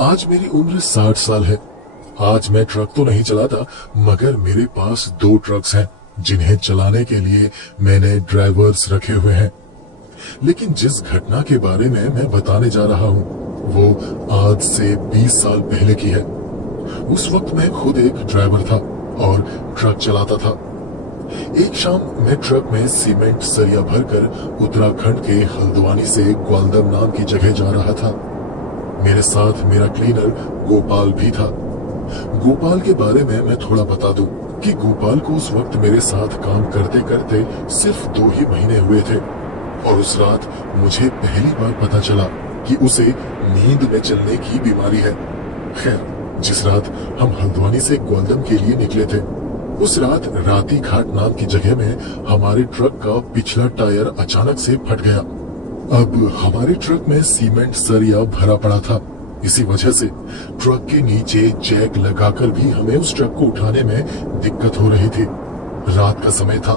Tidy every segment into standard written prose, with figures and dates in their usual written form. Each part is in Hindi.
आज मेरी उम्र 60 साल है। आज मैं ट्रक तो नहीं चलाता, मगर मेरे पास 2 ट्रक्स हैं जिन्हें चलाने के लिए मैंने ड्राइवर्स रखे हुए हैं। लेकिन जिस घटना के बारे में मैं बताने जा रहा हूँ वो आज से 20 साल पहले की है। उस वक्त मैं खुद एक ड्राइवर था और ट्रक चलाता था। एक शाम मैं ट्रक में सीमेंट सरिया भरकर उत्तराखंड के हल्द्वानी से ग्वालदम नाम की जगह जा रहा था। मेरे साथ मेरा क्लीनर गोपाल भी था। गोपाल के बारे में मैं थोड़ा बता दूं कि गोपाल को उस वक्त मेरे साथ काम करते करते सिर्फ 2 ही महीने हुए थे और उस रात मुझे पहली बार पता चला कि उसे नींद में चलने की बीमारी है। खैर, जिस रात हम हल्द्वानी से ग्वालदम के लिए निकले थे, उस रात राती घाट नाम की जगह में हमारे ट्रक का पिछला टायर अचानक से फट गया। अब हमारे ट्रक में सीमेंट सरिया भरा पड़ा था। इसी वजह से ट्रक के नीचे जैक लगाकर भी हमें उस ट्रक को उठाने में दिक्कत हो रही थी। रात का समय था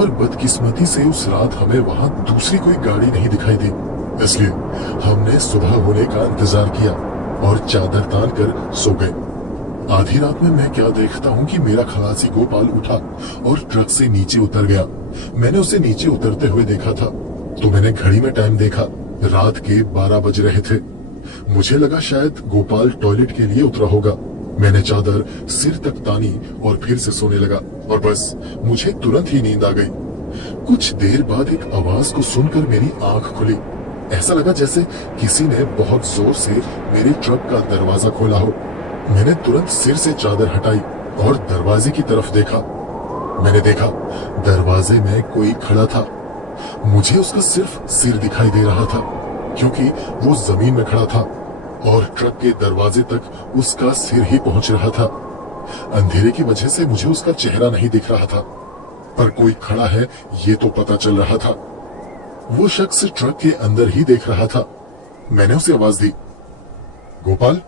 और बदकिस्मती से उस रात हमें वहां दूसरी कोई गाड़ी नहीं दिखाई दी, इसलिए हमने सुबह होने का इंतजार किया और चादर तान कर सो गए। आधी रात में मैं क्या देखता हूँ कि मेरा खलासी गोपाल उठा और ट्रक से नीचे उतर गया। मैंने उसे नीचे उतरते हुए देखा था तो मैंने घड़ी में टाइम देखा, रात के 12 बज रहे थे। मुझे लगा शायद गोपाल टॉयलेट के लिए उतरा होगा। मैंने चादर सिर तक तानी और फिर से सोने लगा और बस मुझे तुरंत ही नींद आ गई। कुछ देर बाद एक आवाज को सुनकर मेरी आंख खुली। ऐसा लगा जैसे किसी ने बहुत जोर से मेरे ट्रक का दरवाजा खोला हो। मैंने तुरंत सिर से चादर हटाई और दरवाजे की तरफ देखा। मैंने देखा दरवाजे में कोई खड़ा था। मुझे उसका सिर्फ सिर दिखाई दे रहा था क्योंकि वो जमीन में खड़ा था और ट्रक के दरवाजे तक उसका सिर ही पहुंच रहा था। अंधेरे की वजह से मुझे उसका चेहरा नहीं दिख रहा था, पर कोई खड़ा है ये तो पता चल रहा था। वो शख्स ट्रक के अंदर ही देख रहा था। मैंने उसे आवाज दी, गोपाल,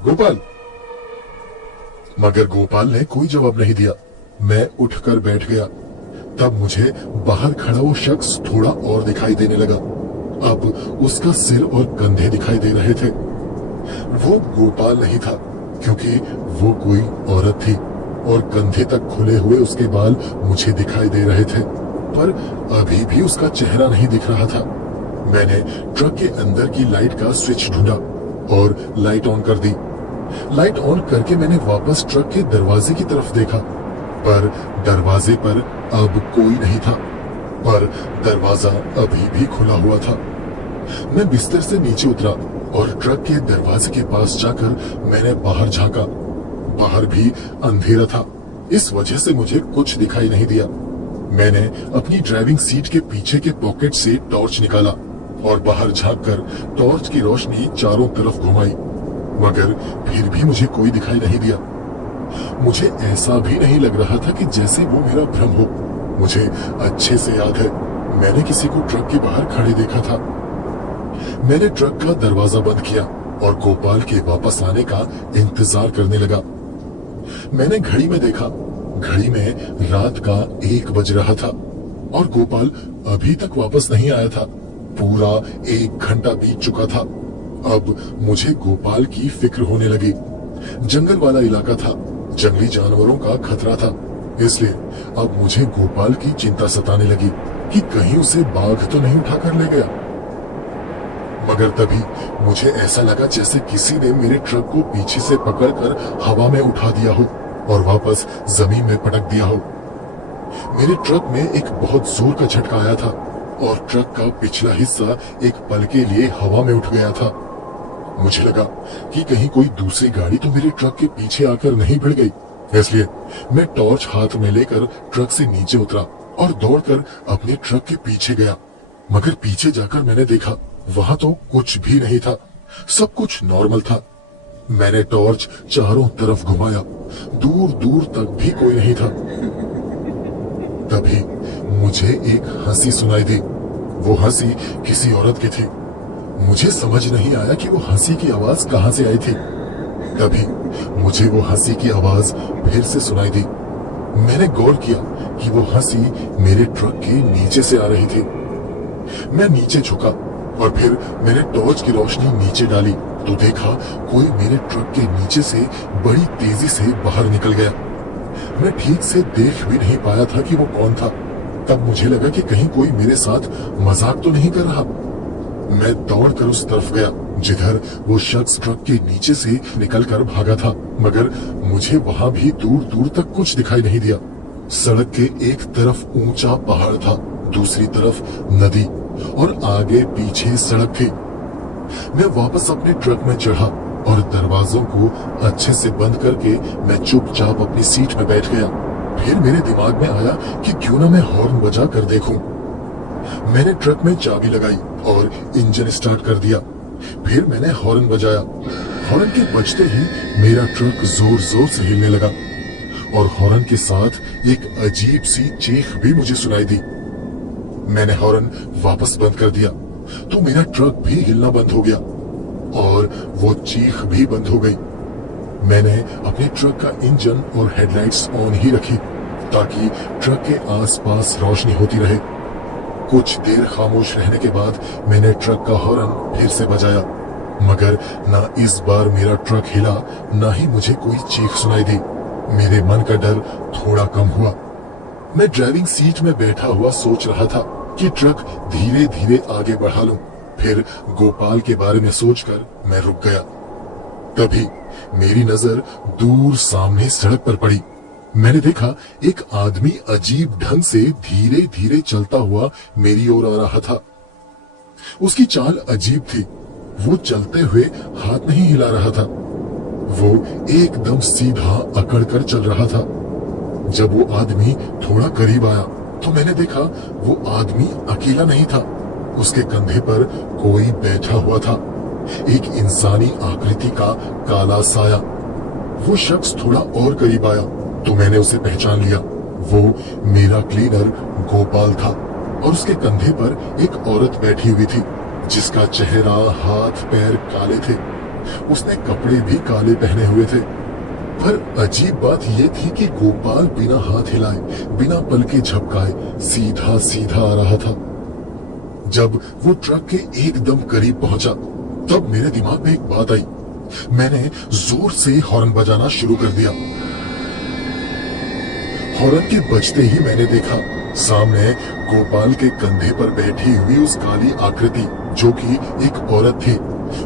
गोपाल। मगर गोपाल ने कोई जवाब नहीं दिया। मैं उठकर बैठ गया। तब मुझे बाहर खड़ा वो शख्स थोड़ा और दिखाई देने लगा। अब उसका सिर और कंधे दिखाई दे रहे थे। वो गोपाल नहीं था क्योंकि वो कोई औरत थी और कंधे तक खुले हुए उसके बाल मुझे दिखाई दे रहे थे, पर अभी भी उसका चेहरा नहीं दिख रहा था। मैंने ट्रक के अंदर की लाइट का स्विच ढूंढा और लाइट ऑन कर दी। लाइट ऑन करके मैंने वापस ट्रक के दरवाजे की तरफ देखा, पर दरवाजे पर अब कोई नहीं था, पर दरवाजा अभी भी खुला हुआ था। मैं बिस्तर से नीचे उतरा और ट्रक के दरवाजे के पास जाकर मैंने बाहर झांका। बाहर भी अंधेरा था, इस वजह से मुझे कुछ दिखाई नहीं दिया। मैंने अपनी ड्राइविंग सीट के पीछे के पॉकेट से टॉर्च निकाला और बाहर झांककर टॉर्च की रोशनी चारों तरफ घुमाई, मगर फिर भी मुझे कोई दिखाई नहीं दिया। मुझे ऐसा भी नहीं लग रहा था कि जैसे वो मेरा भ्रम हो। मुझे अच्छे से याद है मैंने किसी को ट्रक के बाहर खड़े देखा था। मैंने ट्रक का दरवाजा बंद किया और गोपाल के वापस आने का इंतजार करने लगा। मैंने घड़ी में देखा, घड़ी में रात का 1 बज रहा था और गोपाल अभी तक वापस नहीं आया था। पूरा 1 घंटा बीत चुका था। अब मुझे गोपाल की फिक्र होने लगी। जंगल वाला इलाका था, जंगली जानवरों का खतरा था, इसलिए अब मुझे गोपाल की चिंता सताने लगी कि कहीं उसे बाघ तो नहीं उठा कर ले गया। मगर तभी मुझे ऐसा लगा जैसे किसी ने मेरे ट्रक को पीछे से पकड़कर हवा में उठा दिया हो और वापस जमीन में पटक दिया हो। मेरे ट्रक में एक बहुत जोर का झटका आया था और ट्रक का पिछला हिस्सा एक पल के लिए हवा में उठ गया था। मुझे लगा कि कहीं कोई दूसरी गाड़ी तो मेरे ट्रक के पीछे आकर नहीं भिड़ गई, इसलिए मैं टॉर्च हाथ में लेकर ट्रक से नीचे उतरा और दौड़कर अपने ट्रक के पीछे गया। मगर पीछे जाकर मैंने देखा वहां तो कुछ भी नहीं था, सब कुछ नॉर्मल था। मैंने टॉर्च चारों तरफ घुमाया, दूर दूर तक भी कोई नहीं था। तभी मुझे एक हंसी सुनाई दी। वो हंसी किसी औरत की थी। मुझे समझ नहीं आया कि वो हंसी की आवाज कहां से आई थी। तभी मुझे वो हंसी की आवाज फिर से सुनाई दी। मैंने गौर किया कि वो हंसी मेरे ट्रक के नीचे से आ रही थी। मैं नीचे झुका और फिर मैंने टॉर्च की रोशनी नीचे डाली तो देखा कोई मेरे ट्रक के नीचे से बड़ी तेजी से बाहर निकल गया। मैं ठीक से देख भी नहीं पाया था कि वो कौन था। तब मुझे लगा कि कहीं कोई मेरे साथ मजाक तो नहीं कर रहा। मैं दौड़कर उस तरफ गया जिधर वो शख्स ट्रक के नीचे से निकलकर भागा था, मगर मुझे वहां भी दूर दूर तक कुछ दिखाई नहीं दिया। सड़क के एक तरफ ऊंचा पहाड़ था, दूसरी तरफ नदी और आगे पीछे सड़क थी। मैं वापस अपने ट्रक में चढ़ा और दरवाजों को अच्छे से बंद करके मैं चुपचाप अपनी सीट में बैठ गया। फिर मेरे दिमाग में आया कि क्यों ना मैं हॉर्न बजा कर देखूं। मैंने ट्रक में चाबी लगाई और इंजन स्टार्ट कर दिया। फिर मैंने हॉर्न बजाया। हॉर्न के बजते ही मेरा ट्रक जोर जोर से हिलने लगा और हॉर्न के साथ एक अजीब सी चीख भी मुझे सुनाई दी। मैंने हॉर्न वापस बंद कर दिया तो मेरा ट्रक भी हिलना बंद हो गया और वो चीख भी बंद हो गई। मैंने अपने ट्रक का इंजन और हेडलाइट्स ऑन ही रखी ताकि ट्रक के आसपास रोशनी होती रहे। कुछ देर खामोश रहने के बाद मैंने ट्रक का हॉर्न फिर से बजाया, मगर ना इस बार मेरा ट्रक हिला, ना ही मुझे कोई चीख सुनाई दी। मेरे मन का डर थोड़ा कम हुआ। मैं ड्राइविंग सीट में बैठा हुआ सोच रहा था कि ट्रक धीरे धीरे आगे बढ़ा लूं। फिर गोपाल के बारे में सोचकर मैं रुक गया। तभी मेरी नजर दूर सामने सड़क पर पड़ी। मैंने देखा एक आदमी अजीब ढंग से धीरे धीरे चलता हुआ मेरी ओर आ रहा था। उसकी चाल अजीब थी। वो चलते हुए हाथ नहीं हिला रहा था, वो एकदम सीधा अकड़कर चल रहा था। जब वो आदमी थोड़ा करीब आया तो मैंने देखा वो आदमी अकेला नहीं था, उसके कंधे पर कोई बैठा हुआ था, एक इंसानी आकृति का काला साया। वो शख्स थोड़ा और करीब आया तो मैंने उसे पहचान लिया। वो मेरा क्लीनर गोपाल था और उसके कंधे पर एक औरत बैठी हुई थी जिसका चेहरा, हाथ पैर काले थे। उसने कपड़े भी काले पहने हुए थे। पर अजीब बात यह थी कि गोपाल बिना हाथ हिलाए, बिना पलके झपकाए सीधा सीधा आ रहा था। जब वो ट्रक के एकदम करीब पहुंचा तब मेरे दिमाग में एक बात आई। मैंने जोर से हॉर्न बजाना शुरू कर दिया। हॉर्न के बजते ही मैंने देखा सामने गोपाल के कंधे पर बैठी हुई उस काली आकृति जो कि एक औरत थी।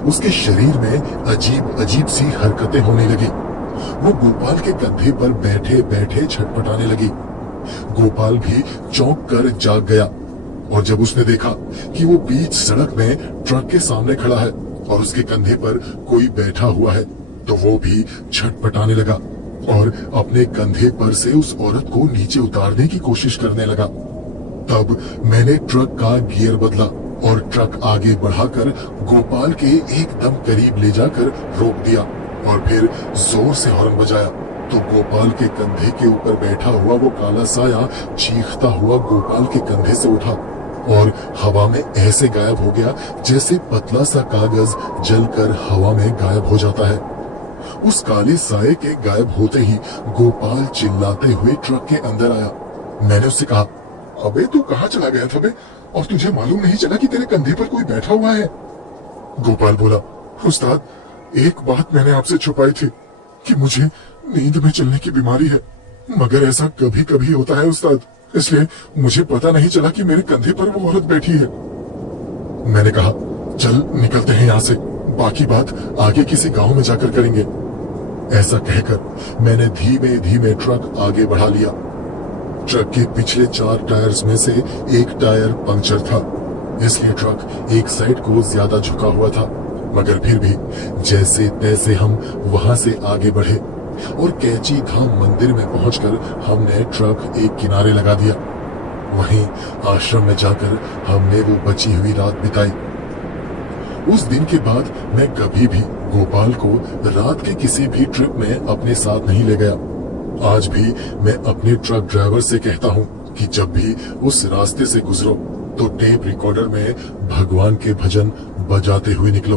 उसके शरीर में अजीब अजीब सी हरकतें होने लगी। वो गोपाल के कंधे पर बैठे बैठे छटपटाने लगी। गोपाल भी चौंक कर जाग गया और जब उसने देखा कि वो बीच सड़क में ट्रक के सामने खड़ा है और उसके कंधे पर कोई बैठा हुआ है तो वो भी छटपटाने लगा और अपने कंधे पर से उस औरत को नीचे उतारने की कोशिश करने लगा। तब मैंने ट्रक का गियर बदला और ट्रक आगे बढ़ाकर गोपाल के एकदम करीब ले जाकर रोक दिया और फिर जोर से हॉर्न बजाया तो गोपाल के कंधे के ऊपर बैठा हुआ वो काला साया चीखता हुआ गोपाल के कंधे से उठा और हवा में ऐसे गायब हो गया जैसे पतला सा कागज जलकर हवा में गायब हो जाता है। उस काले साये के गायब होते ही गोपाल चिल्लाते हुए ट्रक के अंदर आया। मैंने उससे कहा, अबे तू कहाँ चला गया था बे? और तुझे मालूम नहीं चला कि तेरे कंधे पर कोई बैठा हुआ है? गोपाल बोला, उस्ताद, एक बात मैंने आपसे छुपाई थी कि मुझे नींद में चलने की बीमारी है, मगर ऐसा कभी कभी होता है उस्ताद, इसलिए मुझे पता नहीं चला कि मेरे कंधे पर वो औरत बैठी है। मैंने कहा, चल निकलते हैं यहाँ से, बाकी बात आगे किसी गांव में जाकर करेंगे। ऐसा कहकर मैंने धीमे धीमे ट्रक आगे बढ़ा लिया। ट्रक के पिछले 4 टायर्स में से एक टायर पंक्चर था, इसलिए ट्रक एक साइड को ज्यादा झुका हुआ था, मगर फिर भी जैसे तैसे हम वहां से आगे बढ़े और कैची धाम मंदिर में पहुंचकर हमने ट्रक एक किनारे लगा दिया। वहीं आश्रम में जाकर हमने वो बची हुई रात बिताई। उस दिन के बाद मैं कभी भी गोपाल को रात के किसी भी ट्रिप में अपने साथ नहीं ले गया। आज भी मैं अपने ट्रक ड्राइवर से कहता हूँ कि जब भी उस रास्ते से गुजरो तो टेप रिकॉर्डर में भगवान के भजन बजाते हुए निकलो।